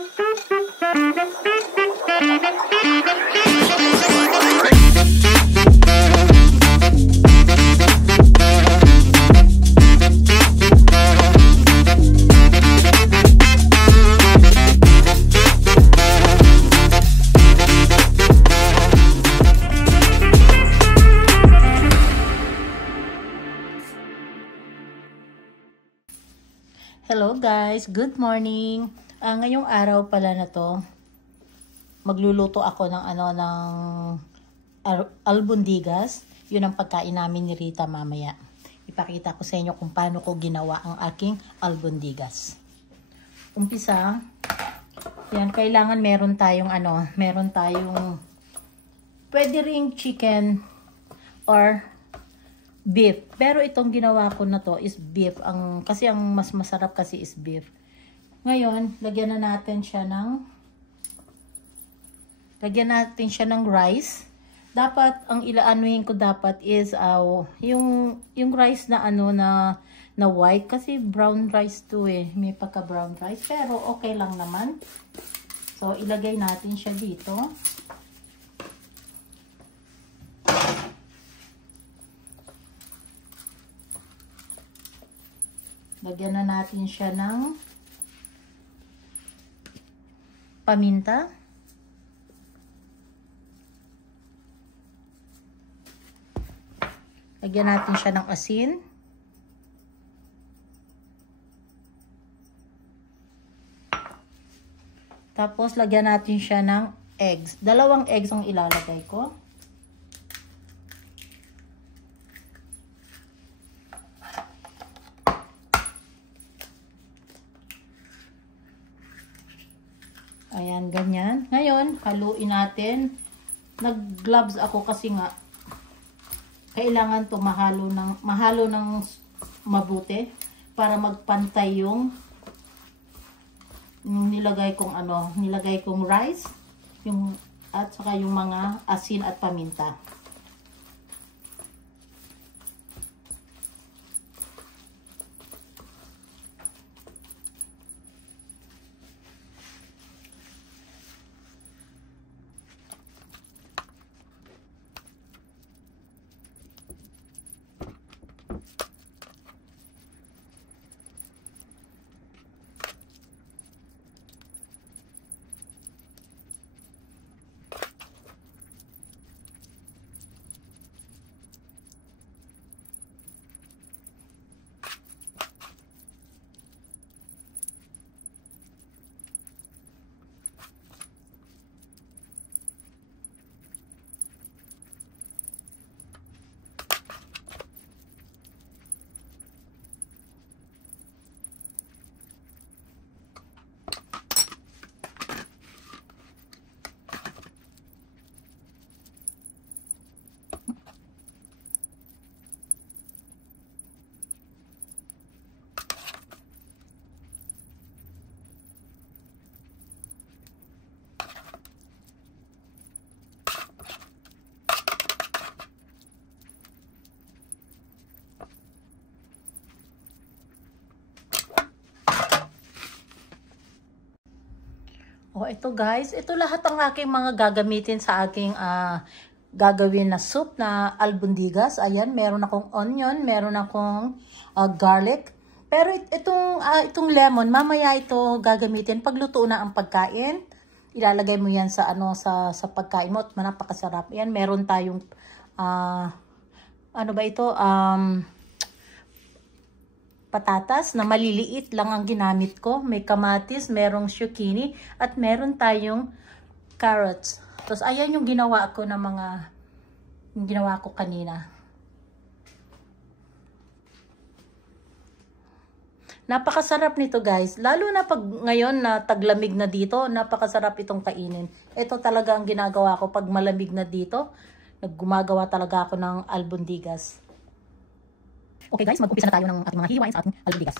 Hello guys, good morning. Ngayong araw pala na to, magluluto ako ng albondigas. Yun ang pagkain namin ni Rita mamaya. Ipakita ko sa inyo kung paano ko ginawa ang aking albondigas. Umpisa, yan, kailangan meron tayong pwede ring chicken or beef. Pero itong ginawa ko na to is beef. Kasi ang mas masarap kasi is beef. Ngayon, lagyan natin siya ng rice. Dapat, ang ilaanuhin ko dapat is yung rice na na white. Kasi brown rice to eh. May pagka brown rice. Pero okay lang naman. So, ilagay natin siya dito. Lagyan na natin siya ng paminta. Lagyan natin siya ng asin. Tapos lagyan natin siya ng eggs. 2 eggs ang ilalagay ko. Ayan, ganyan. Ngayon, haluin natin. Nag-gloves ako kasi nga kailangan to mahalo ng mabuti para magpantay yung nilagay kong rice, at saka yung mga asin at paminta. Oh, ito guys, ito lahat ang aking mga gagamitin sa aking gagawin na soup na albondigas. Ayan, meron akong onion, meron akong garlic. Pero itong lemon, mamaya ito gagamitin pagluto na ang pagkain. Ilalagay mo yan sa sa pagkain mo at napakasarap. Ayan, meron tayong patatas na maliliit lang ang ginamit ko. May kamatis, merong zucchini, at meron tayong carrots. Tapos ayan yung ginawa ko kanina. Napakasarap nito guys. Lalo na pag ngayon na taglamig na dito, napakasarap itong kainin. Ito talaga ang ginagawa ko pag malamig na dito. Gumagawa talaga ako ng albondigas. Okay guys, mag-umpisa na tayo ng ating mga hiwain sa ating albondigas.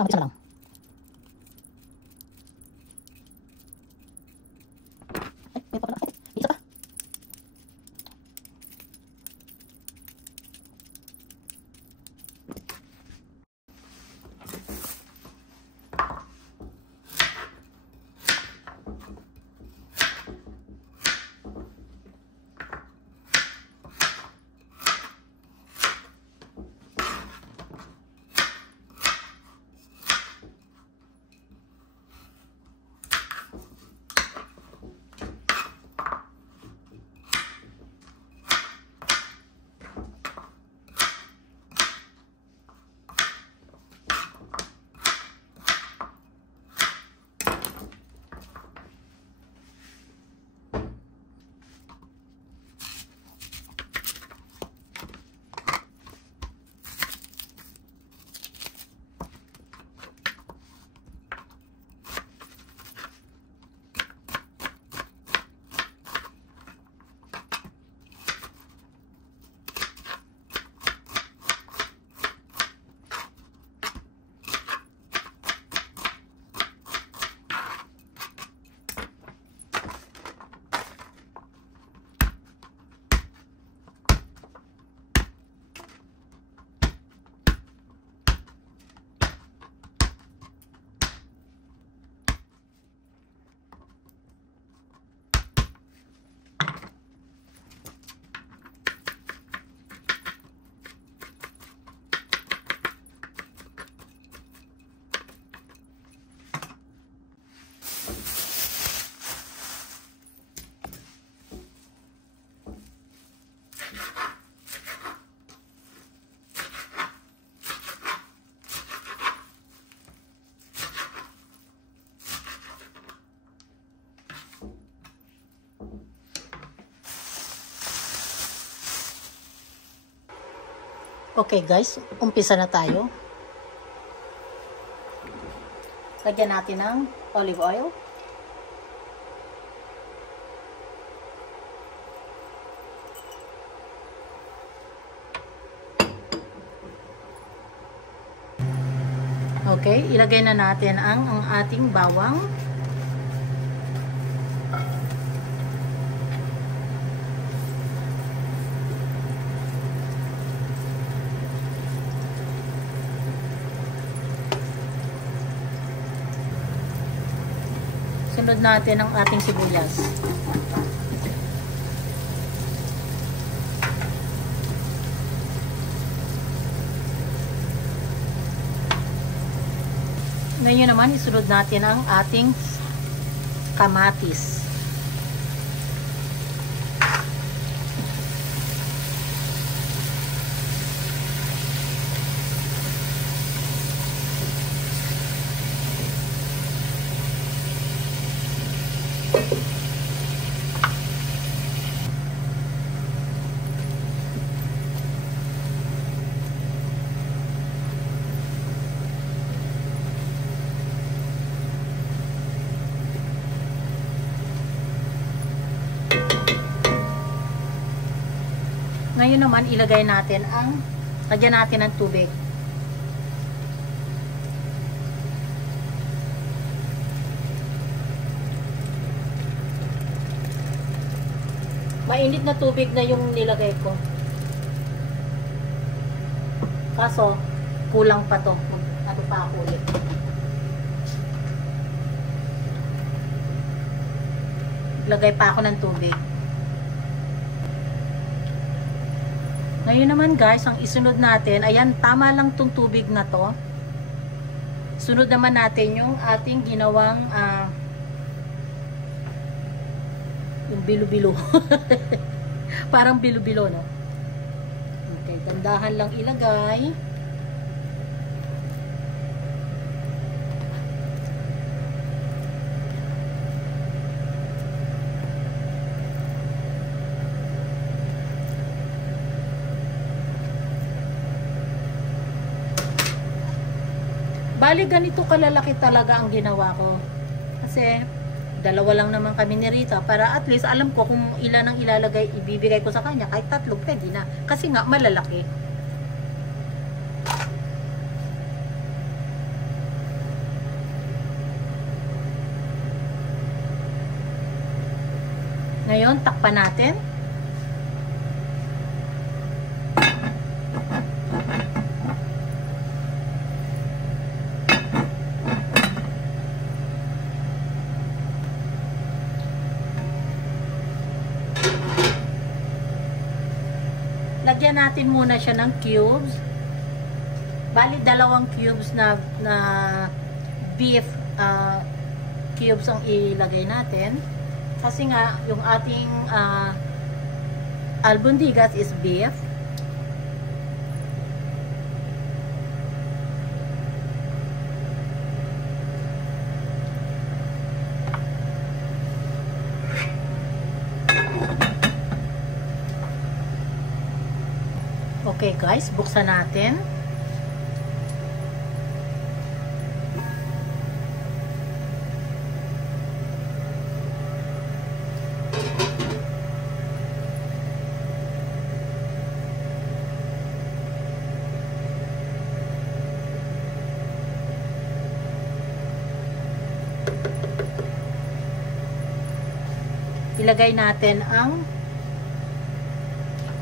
Isa lang. Ay, may pa pala. Isa pa. Okay guys, umpisa na tayo. Lagyan natin ng olive oil. Okay, ilagay na natin ang ating bawang. Sunod natin ang ating sibuyas. Ngayon naman, isunod natin ang ating kamatis. Ngayon naman, ilagay natin lagyan natin ng tubig. Mainit na tubig na yung nilagay ko. Kaso, kulang pa to. Ano pa ako ulit. Lagay pa ako ng tubig. Ngayon naman guys, ang isunod natin, ayan, tama lang tong tubig na to. Sunod naman natin yung ating ginawang yung bilo-bilo. Parang bilo-bilo, no? Okay, dandahan lang ilagay. Bali, ganito kalalaki talaga ang ginawa ko. Kasi, dalawa lang naman kami ni Rita. Para at least, alam ko kung ilan ang ibibigay ko sa kanya. Kahit 3, pwede na. Kasi nga, malalaki. Ngayon, takpan natin. Lagyan natin muna siya ng cubes. Bali, 2 cubes na beef cubes ang ilagay natin. Kasi nga, yung ating albondigas is beef. Okay guys, buksan natin. Ilagay natin ang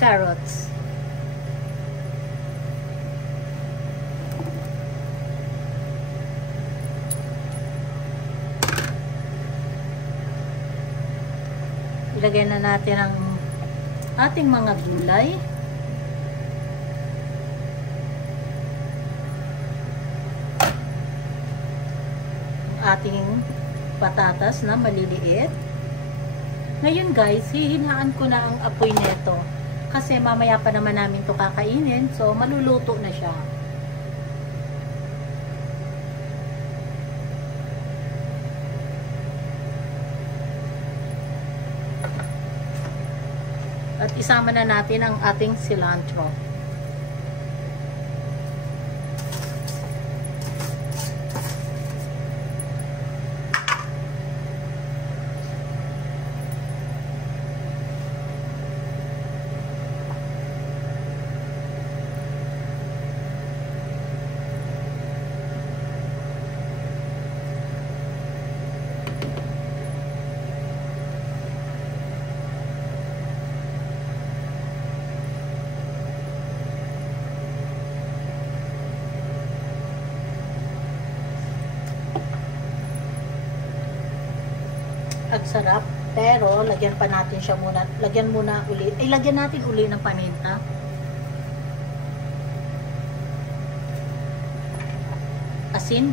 carrots. Ilagay na natin ang ating mga gulay. Ang ating patatas na maliliit. Ngayon guys, hihinaan ko na ang apoy nito. Kasi mamaya pa naman namin to kakainin. So, maluluto na siya. At isama na natin ang ating cilantro. At sarap, pero lagyan pa natin siya muna. Lagyan natin uli ng paminta. Asin.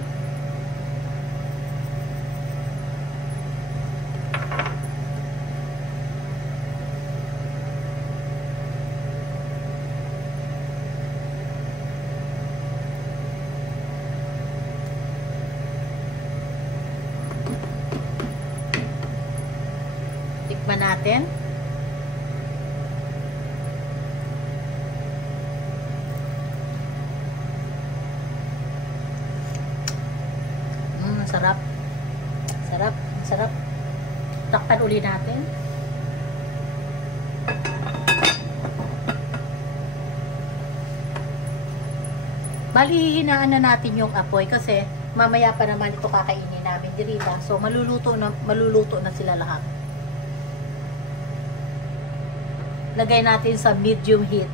Tikman natin. Sarap. Sarap. Sarap. Takpan uli natin. Bali, hihinaan na natin yung apoy kasi mamaya pa naman ito kakainin namin dirita. So, maluluto na sila lahat. Lagay natin sa medium heat.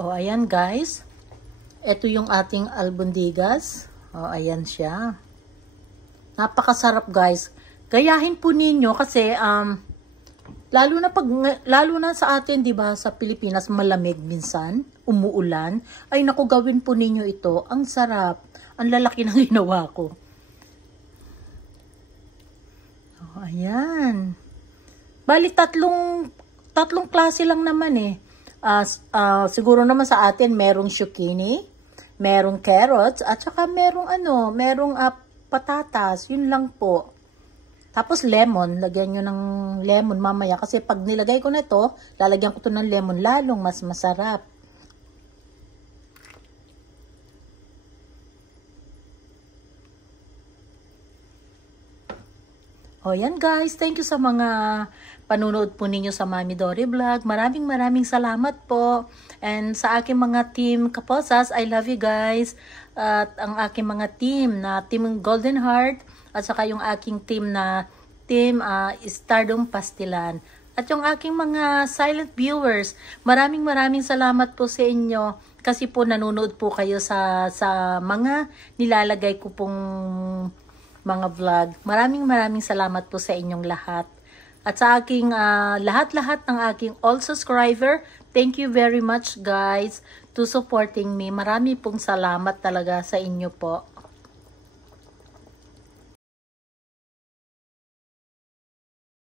Oh, ayan guys. Ito yung ating albondigas. Oh, ayan siya. Napakasarap guys. Gayahin po ninyo kasi lalo na sa atin, 'di ba, sa Pilipinas malamig minsan, umuulan. Ay naku, gawin po ninyo ito. Ang sarap. Ang lalaki ng ginawa ko. Oh, ayan. Bali tatlong klase lang naman eh. Siguro naman sa atin merong zucchini, merong carrots, at saka merong patatas. Yun lang po. Tapos lemon, lagyan nyo ng lemon mamaya. Kasi pag nilagay ko na to, lalagyan ko to ng lemon, lalong mas masarap. O yan guys, thank you sa mga panunood po ninyo sa Mami Dory Vlog. Maraming salamat po. And sa aking mga team Kaposas, I love you guys. At ang aking mga team na Team Golden Heart at saka yung aking team na Team Stardom Pastilan. At yung aking mga silent viewers, maraming salamat po sa inyo. Kasi po nanonood po kayo sa mga nilalagay ko pong mga vlog. Maraming salamat po sa inyong lahat. At sa aking lahat-lahat ng aking all subscriber, thank you very much guys to supporting me. Marami pong salamat talaga sa inyo po.